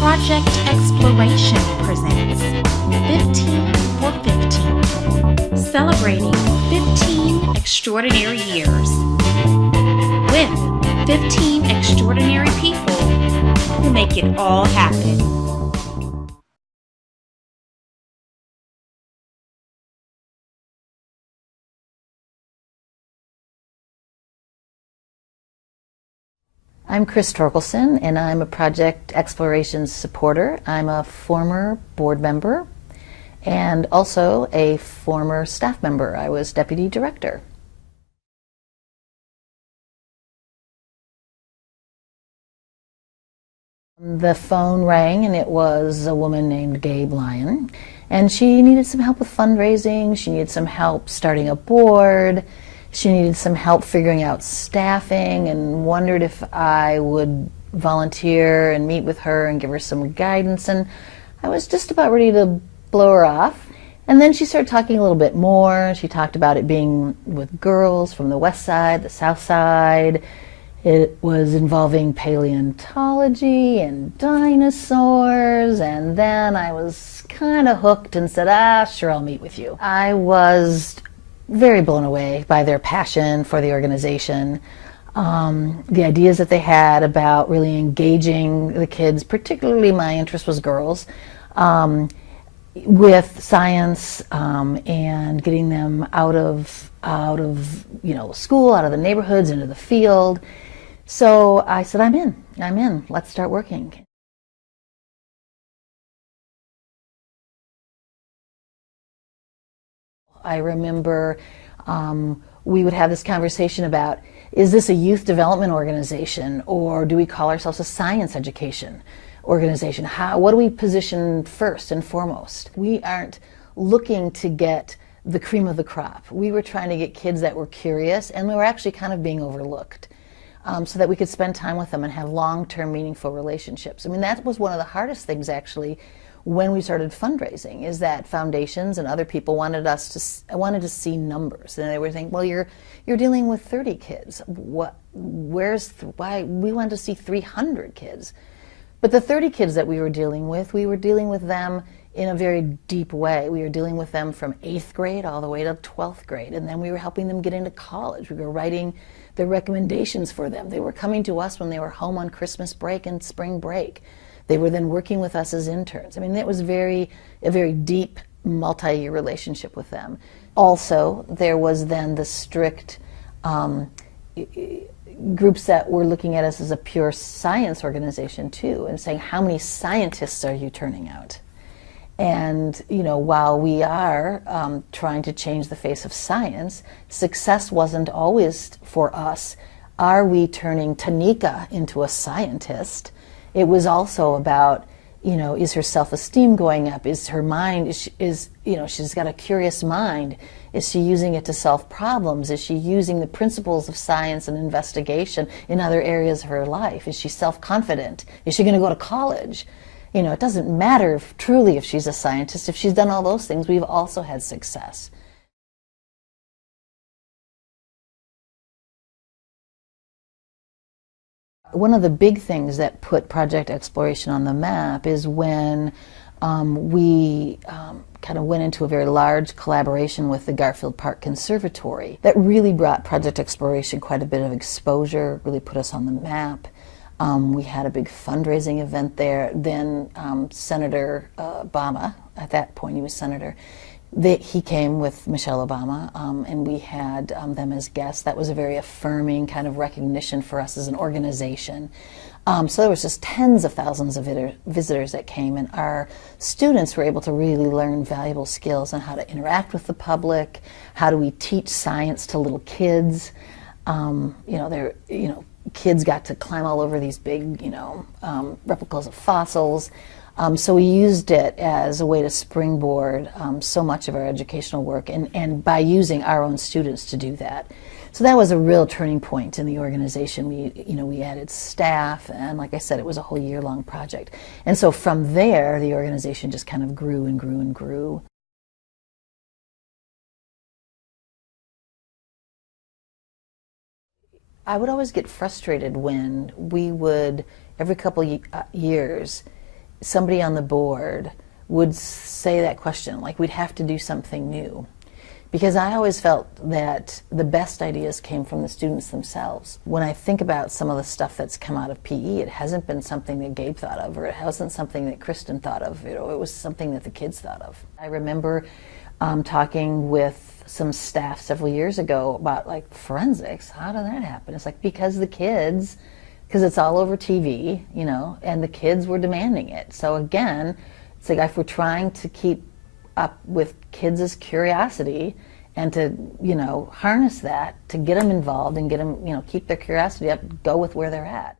Project Exploration presents 15 for 15, celebrating 15 extraordinary years with 15 extraordinary people who make it all happen. I'm Kris Torkelson, and I'm a Project Explorations supporter. I'm a former board member and also a former staff member. I was deputy director. The phone rang, and it was a woman named Gabe Lyon, and she needed some help with fundraising. She needed some help starting a board. She needed some help figuring out staffing, and wondered if I would volunteer and meet with her and give her some guidance. And I was just about ready to blow her off. And then she started talking a little bit more. She talked about it being with girls from the west side, the south side. It was involving paleontology and dinosaurs. And then I was kind of hooked and said, sure, I'll meet with you. I was very blown away by their passion for the organization, the ideas that they had about really engaging the kids. Particularly my interest was girls, with science, and getting them out of school, out of the neighborhoods, into the field. So I said, I'm in, let's start working. I remember we would have this conversation about, is this a youth development organization, or do we call ourselves a science education organization? What do we position first and foremost? We aren't looking to get the cream of the crop. We were trying to get kids that were curious, and we were actually kind of being overlooked, so that we could spend time with them and have long-term meaningful relationships. I mean, that was one of the hardest things, actually, when we started fundraising, is that foundations and other people wanted to see numbers, and they were saying, well, you're dealing with 30 kids. Why we wanted to see 300 kids. But the 30 kids that we were dealing with them in a very deep way. We were dealing with them from 8th grade all the way to 12th grade, and then we were helping them get into college. We were writing the recommendations for them. They were coming to us when they were home on Christmas break and spring break. They were then working with us as interns. I mean, it was a very deep, multi-year relationship with them. Also, there was then the strict groups that were looking at us as a pure science organization too, and saying, how many scientists are you turning out? And while we are trying to change the face of science, success wasn't always for us, are we turning Tanika into a scientist? It was also about, is her self-esteem going up? Is her mind, she's got a curious mind. Is she using it to solve problems? Is she using the principles of science and investigation in other areas of her life? Is she self-confident? Is she going to go to college? It doesn't matter truly if she's a scientist. If she's done all those things, we've also had success. One of the big things that put Project Exploration on the map is when we kind of went into a very large collaboration with the Garfield Park Conservatory. That really brought Project Exploration quite a bit of exposure, really put us on the map. We had a big fundraising event there. Then Senator Obama, at that point he was senator, he came with Michelle Obama, and we had them as guests. That was a very affirming kind of recognition for us as an organization. So there was just tens of thousands of visitors that came, and our students were able to really learn valuable skills on how to interact with the public, how do we teach science to little kids. Kids got to climb all over these big, replicas of fossils. So we used it as a way to springboard so much of our educational work, and by using our own students to do that. So that was a real turning point in the organization. We added staff, and like I said, it was a whole year-long project. And so from there, the organization just kind of grew and grew and grew. I would always get frustrated when we would, every couple years, somebody on the board would say that question, like we'd have to do something new. Because I always felt that the best ideas came from the students themselves. When I think about some of the stuff that's come out of PE, it hasn't been something that Gabe thought of, or it wasn't something that Kristen thought of. It was something that the kids thought of. I remember talking with some staff several years ago about like forensics. How did that happen? It's like because it's all over TV, you know, and the kids were demanding it. So again, it's like if we're trying to keep up with kids' curiosity and to, you know, harness that to get them involved and get them, you know, keep their curiosity up, go with where they're at.